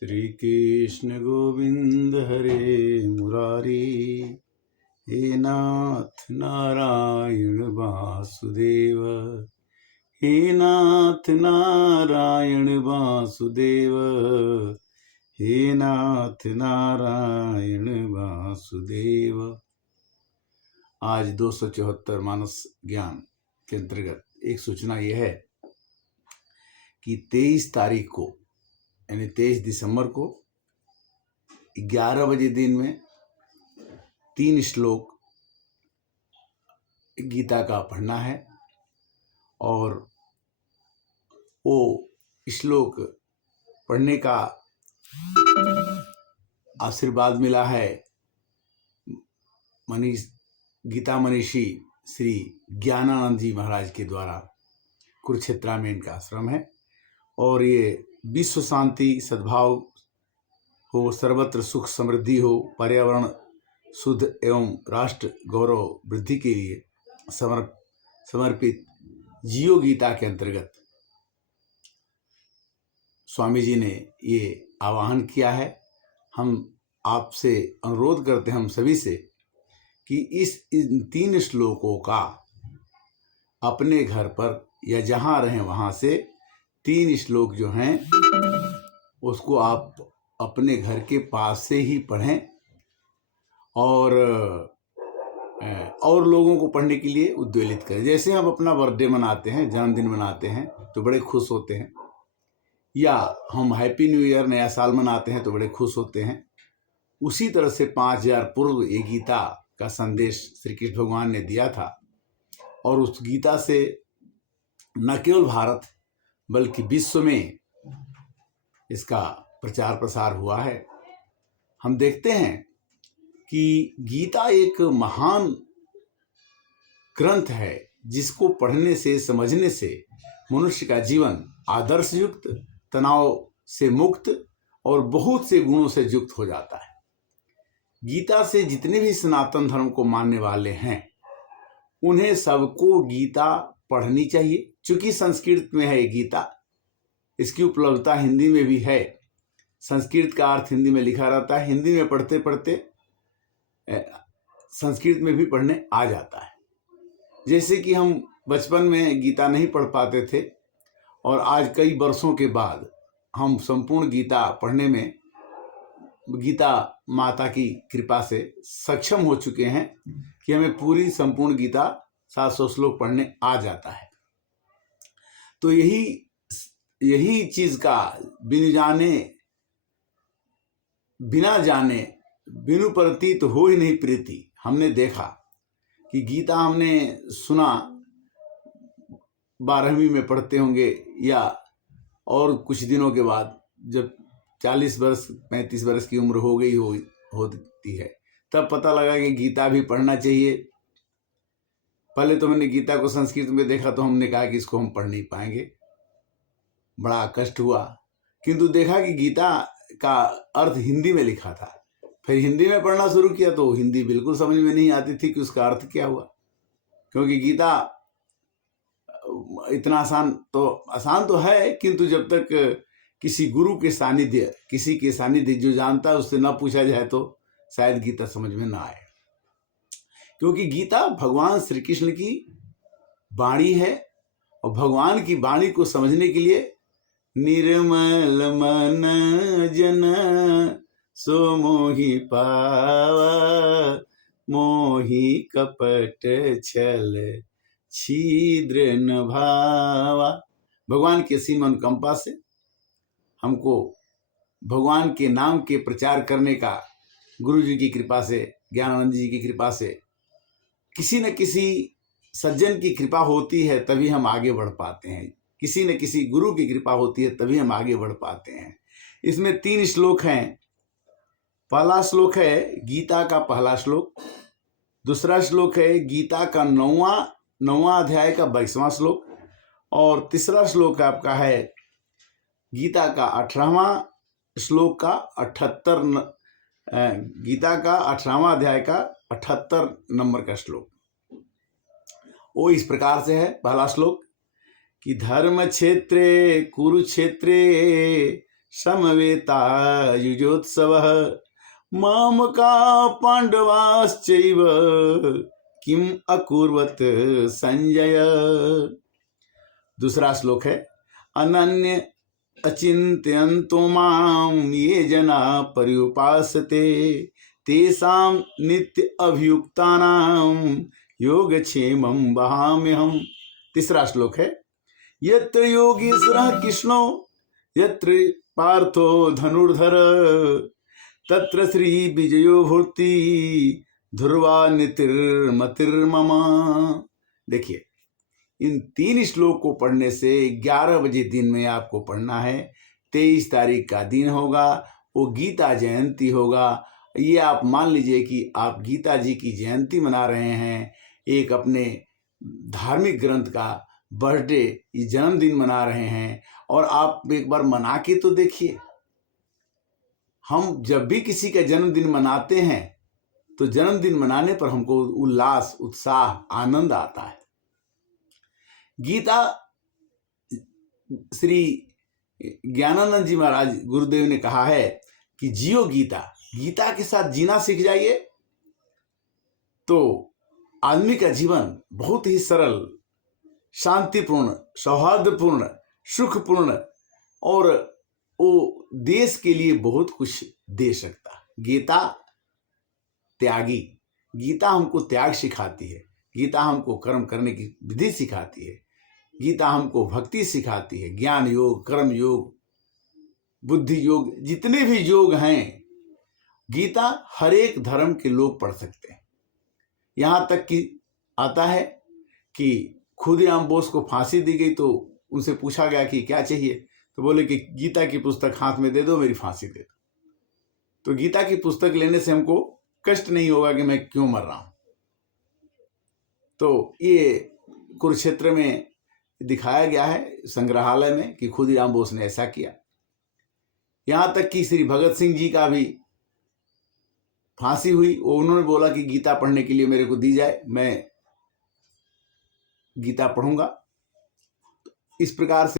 श्री कृष्ण गोविंद हरे मुरारी, हे नाथ नारायण वासुदेव, हे नाथ नारायण वासुदेव, हे नाथ नारायण वासुदेव। आज 274 मानस ज्ञान के अंतर्गत एक सूचना यह है कि 23 तारीख को यानी 23 दिसंबर को 11 बजे दिन में 3 श्लोक गीता का पढ़ना है और वो श्लोक पढ़ने का आशीर्वाद मिला है गीता मनीषी श्री ज्ञानानंद जी महाराज के द्वारा। कुरुक्षेत्र में इनका आश्रम है और ये विश्व शांति सद्भाव हो, सर्वत्र सुख समृद्धि हो, पर्यावरण शुद्ध एवं राष्ट्र गौरव वृद्धि के लिए समर्पित जियो गीता के अंतर्गत स्वामी जी ने ये आह्वान किया है। हम आपसे अनुरोध करते हैं, हम सभी से, कि इन 3 श्लोकों का अपने घर पर या जहाँ रहें वहाँ से 3 श्लोक जो हैं उसको आप अपने घर के पास से ही पढ़ें और लोगों को पढ़ने के लिए उद्वेलित करें। जैसे हम अपना बर्थडे मनाते हैं, जन्मदिन मनाते हैं तो बड़े खुश होते हैं, या हम हैप्पी न्यू ईयर नया साल मनाते हैं तो बड़े खुश होते हैं। उसी तरह से 5000 पूर्व ये गीता का संदेश श्री कृष्ण भगवान ने दिया था और उस गीता से न केवल भारत बल्कि विश्व में इसका प्रचार प्रसार हुआ है। हम देखते हैं कि गीता एक महान ग्रंथ है जिसको पढ़ने से, समझने से मनुष्य का जीवन आदर्श युक्त, तनाव से मुक्त और बहुत से गुणों से युक्त हो जाता है। गीता से जितने भी सनातन धर्म को मानने वाले हैं उन्हें सबको गीता पढ़नी चाहिए। चूंकि संस्कृत में है गीता, इसकी उपलब्धता हिंदी में भी है। संस्कृत का अर्थ हिंदी में लिखा रहता है, हिंदी में पढ़ते पढ़ते संस्कृत में भी पढ़ने आ जाता है। जैसे कि हम बचपन में गीता नहीं पढ़ पाते थे और आज कई वर्षों के बाद हम संपूर्ण गीता पढ़ने में गीता माता की कृपा से सक्षम हो चुके हैं कि हमें पूरी संपूर्ण गीता 700 श्लोक पढ़ने आ जाता है। तो यही चीज का बिना जाने बिनु प्रतीत हो ही नहीं प्रीति। हमने देखा कि गीता हमने सुना, 12वीं में पढ़ते होंगे या और कुछ दिनों के बाद जब 40 वर्ष 35 वर्ष की उम्र हो गई होती है तब पता लगा कि गीता भी पढ़ना चाहिए। पहले तो मैंने गीता को संस्कृत में देखा तो हमने कहा कि इसको हम पढ़ नहीं पाएंगे, बड़ा कष्ट हुआ। किंतु देखा कि गीता का अर्थ हिंदी में लिखा था, फिर हिंदी में पढ़ना शुरू किया तो हिंदी बिल्कुल समझ में नहीं आती थी कि उसका अर्थ क्या हुआ। क्योंकि गीता इतना आसान तो है, किंतु जब तक किसी गुरु के सानिध्य, किसी के सानिध्य जो जानता है उससे ना पूछा जाए तो शायद गीता समझ में ना आए। क्योंकि गीता भगवान श्री कृष्ण की वाणी है और भगवान की वाणी को समझने के लिए निर्मल मन जन सो मोहि पावा, मोहि कपट छल छिद्र न भावा। भगवान के असीम अनुकंपा से हमको भगवान के नाम के प्रचार करने का गुरु जी की कृपा से, ज्ञानानंद जी की कृपा से, किसी न किसी सज्जन की कृपा होती है तभी हम आगे बढ़ पाते हैं। किसी न किसी गुरु की कृपा होती है तभी हम आगे बढ़ पाते हैं। इसमें 3 श्लोक हैं। पहला श्लोक है गीता का पहला श्लोक, दूसरा श्लोक है गीता का 9वां अध्याय का 22वां श्लोक और तीसरा श्लोक आपका है गीता का 18वां श्लोक का 78 गीता का 18वां अध्याय का 78 नंबर का श्लोक। वो इस प्रकार से है। पहला श्लोक कि धर्म क्षेत्रे कुरुक्षेत्रे समवेता युजोत्सवः मामका पांडवाश्चैव किम अकुर्वत संजय। दूसरा श्लोक है, अनन्य अचिंत्यन्तो माम ये जना पर्युपासते तेषां नित्य अभियुक्तानां योगक्षेमं वहाम्यहम्। तीसरा श्लोक है, यत्र योगीश्वरः कृष्णो यत्र पार्थो धनुर्धर तत्र श्री विजयो भूति ध्रुवा नितिर्मतिर्मम। देखिए, इन 3 श्लोक को पढ़ने से 11 बजे दिन में आपको पढ़ना है। 23 तारीख का दिन होगा, वो गीता जयंती होगा। ये आप मान लीजिए कि आप गीता जी की जयंती मना रहे हैं, एक अपने धार्मिक ग्रंथ का बर्थडे, ये जन्मदिन मना रहे हैं। और आप एक बार मना के तो देखिए, हम जब भी किसी का जन्मदिन मनाते हैं तो जन्मदिन मनाने पर हमको उल्लास, उत्साह, आनंद आता है। गीता, श्री ज्ञानानंद जी महाराज गुरुदेव ने कहा है कि जियो गीता, गीता के साथ जीना सीख जाइए तो आदमी का जीवन बहुत ही सरल, शांतिपूर्ण, सौहार्दपूर्ण, सुखपूर्ण और वो देश के लिए बहुत कुछ दे सकता। गीता त्यागी, गीता हमको त्याग सिखाती है, गीता हमको कर्म करने की विधि सिखाती है, गीता हमको भक्ति सिखाती है, ज्ञान योग, कर्म योग, बुद्धि योग, जितने भी योग हैं गीता हर एक धर्म के लोग पढ़ सकते हैं। यहाँ तक कि आता है कि खुदीराम बोस को फांसी दी गई तो उनसे पूछा गया कि क्या चाहिए, तो बोले कि गीता की पुस्तक हाथ में दे दो, मेरी फांसी दे दो। तो गीता की पुस्तक लेने से हमको कष्ट नहीं होगा कि मैं क्यों मर रहा हूं। तो ये कुरुक्षेत्र में दिखाया गया है संग्रहालय में कि खुदीराम बोस ने ऐसा किया। यहां तक कि श्री भगत सिंह जी का भी फांसी हुई, वो उन्होंने बोला कि गीता पढ़ने के लिए मेरे को दी जाए, मैं गीता पढ़ूंगा। इस प्रकार से